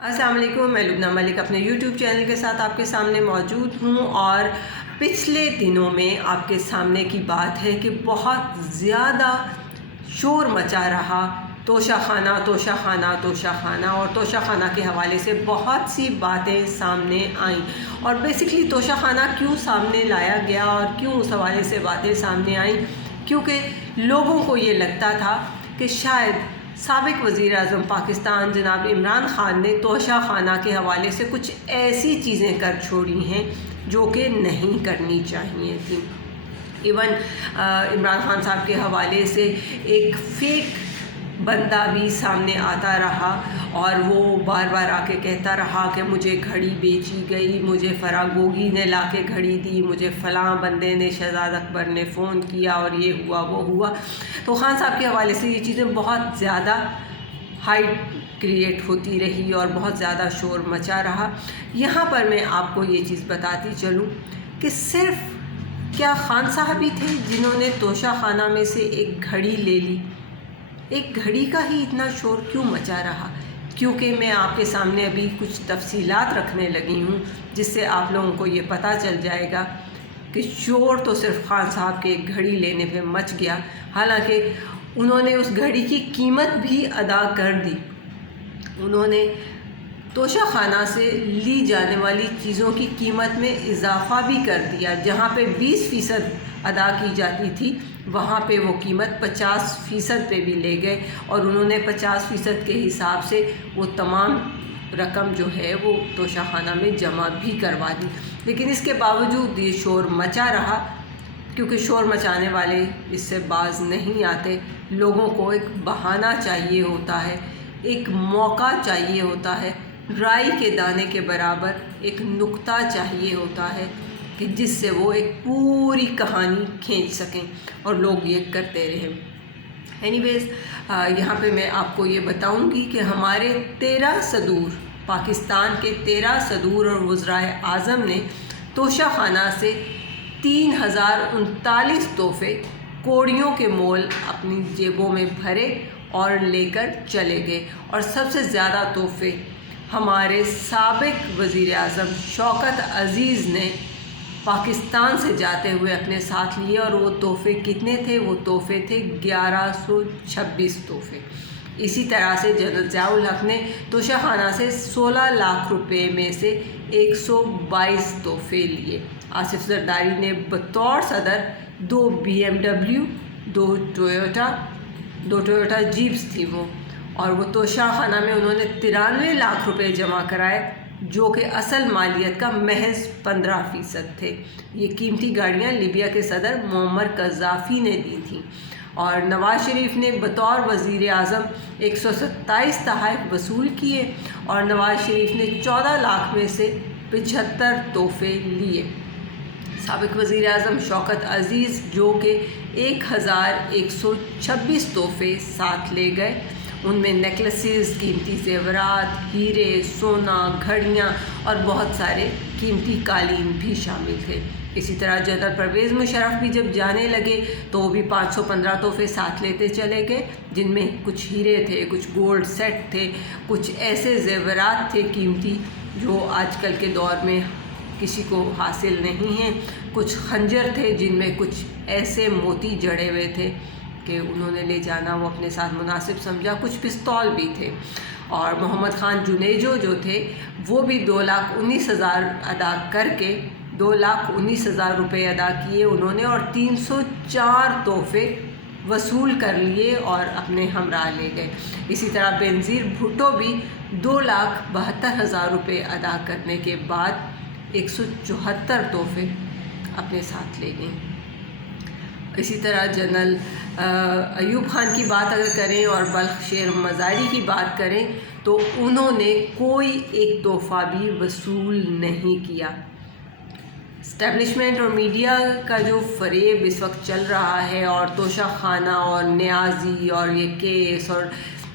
السلام علیکم، میں لبنہ ملک اپنے یوٹیوب چینل کے ساتھ آپ کے سامنے موجود ہوں، اور پچھلے دنوں میں آپ کے سامنے کی بات ہے کہ بہت زیادہ شور مچا رہا توشہ خانہ توشہ خانہ توشہ خانہ، اور توشہ خانہ کے حوالے سے بہت سی باتیں سامنے آئیں۔ اور بیسکلی توشہ خانہ کیوں سامنے لایا گیا اور کیوں اس حوالے سے باتیں سامنے آئیں، کیونکہ لوگوں کو یہ لگتا تھا کہ شاید سابق وزیر اعظم پاکستان جناب عمران خان نے توشہ خانہ کے حوالے سے کچھ ایسی چیزیں کر چھوڑی ہیں جو کہ نہیں کرنی چاہیے تھیں۔ ایون عمران خان صاحب کے حوالے سے ایک فیک بندہ بھی سامنے آتا رہا، اور وہ بار بار آ کے کہتا رہا کہ مجھے گھڑی بیچی گئی، مجھے فراگوگی نے لا کے گھڑی دی، مجھے فلاں بندے نے شہزاد اکبر نے فون کیا اور یہ ہوا وہ ہوا۔ تو خان صاحب کے حوالے سے یہ چیزیں بہت زیادہ ہائپ کریٹ ہوتی رہی اور بہت زیادہ شور مچا رہا۔ یہاں پر میں آپ کو یہ چیز بتاتی چلوں کہ صرف کیا خان صاحب ہی تھے جنہوں نے توشہ خانہ میں سے ایک گھڑی لے لی؟ ایک گھڑی کا ہی اتنا شور کیوں مچا رہا؟ کیونکہ میں آپ کے سامنے ابھی کچھ تفصیلات رکھنے لگی ہوں جس سے آپ لوگوں کو یہ پتہ چل جائے گا کہ شور تو صرف خان صاحب کے ایک گھڑی لینے پہ مچ گیا، حالانکہ انہوں نے اس گھڑی کی قیمت بھی ادا کر دی۔ انہوں نے توشہ خانہ سے لی جانے والی چیزوں کی قیمت میں اضافہ بھی کر دیا۔ جہاں پہ 20% ادا کی جاتی تھی وہاں پہ وہ قیمت 50% پہ بھی لے گئے، اور انہوں نے 50% کے حساب سے وہ تمام رقم جو ہے وہ توشہ خانہ میں جمع بھی کروا دی۔ لیکن اس کے باوجود یہ شور مچا رہا، کیونکہ شور مچانے والے اس سے باز نہیں آتے۔ لوگوں کو ایک بہانہ چاہیے ہوتا ہے، ایک موقع چاہیے ہوتا ہے، رائی کے دانے کے برابر ایک نقطہ چاہیے ہوتا ہے کہ جس سے وہ ایک پوری کہانی کھینچ سکیں، اور لوگ یہ کرتے رہے۔ اینی ویز یہاں پہ میں آپ کو یہ بتاؤں گی کہ ہمارے 13 صدور، پاکستان کے 13 صدور اور وزرائے اعظم نے توشہ خانہ سے 3039 تحفے کوڑیوں کے مول اپنی جیبوں میں بھرے اور لے کر چلے گئے۔ اور سب سے زیادہ تحفے ہمارے سابق وزیر اعظم شوکت عزیز نے پاکستان سے جاتے ہوئے اپنے ساتھ لیے، اور وہ تحفے کتنے تھے؟ وہ تحفے تھے 1126 تحفے۔ اسی طرح سے جنرل ضیاء الحق نے توشہ خانہ سے 16 لاکھ روپے میں سے 122 تحفے لیے۔ آصف زرداری نے بطور صدر 2 BMW، 2 ٹویوٹا جیپس تھی وہ، اور وہ توشہ خانہ میں انہوں نے 93 لاکھ روپے جمع کرائے، جو کہ اصل مالیت کا محض 15% تھے۔ یہ قیمتی گاڑیاں لیبیا کے صدر معمر قذافی نے دی تھیں، اور نواز شریف نے بطور وزیر اعظم 127 تحائف وصول کیے، اور نواز شریف نے 14 لاکھ میں سے 75 تحفے لیے۔ سابق وزیر اعظم شوکت عزیز جو کہ 1126 تحفے ساتھ لے گئے، ان میں نیکلسز، قیمتی زیورات، ہیرے، سونا، گھڑیاں اور بہت سارے قیمتی قالین بھی شامل تھے۔ اسی طرح جنرل پرویز مشرف بھی جب جانے لگے تو وہ بھی 515 تحفے ساتھ لیتے چلے گئے، جن میں کچھ ہیرے تھے، کچھ گولڈ سیٹ تھے، کچھ ایسے زیورات تھے قیمتی جو آج کل کے دور میں کسی کو حاصل نہیں ہیں، کچھ خنجر تھے جن میں کچھ ایسے موتی جڑے ہوئے تھے کہ انہوں نے لے جانا وہ اپنے ساتھ مناسب سمجھا، کچھ پستول بھی تھے۔ اور محمد خان جنیجو جو تھے وہ بھی 2,19,000 ادا کر کے 2,19,000 روپے ادا کیے انہوں نے، اور 304 تحفے وصول کر لیے اور اپنے ہمراہ لے گئے۔ اسی طرح بینظیر بھٹو بھی 2,72,000 روپے ادا کرنے کے بعد 174 تحفے اپنے ساتھ لے گئے۔ اسی طرح جنرل ایوب خان کی بات اگر کریں اور بلخ شیر مزاری کی بات کریں تو انہوں نے کوئی ایک تحفہ بھی وصول نہیں کیا۔ اسٹیبلشمنٹ اور میڈیا کا جو فریب اس وقت چل رہا ہے، اور توشہ خانہ اور نیازی اور یہ کیس اور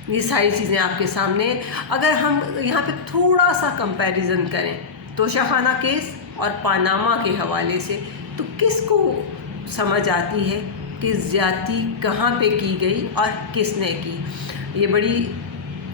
یہ ساری چیزیں آپ کے سامنے، اگر ہم یہاں پہ تھوڑا سا کمپیریزن کریں توشہ خانہ کیس اور پاناما کے حوالے سے، تو کس کو سمجھ آتی ہے کہ زیادتی کہاں پہ کی گئی اور کس نے کی؟ یہ بڑی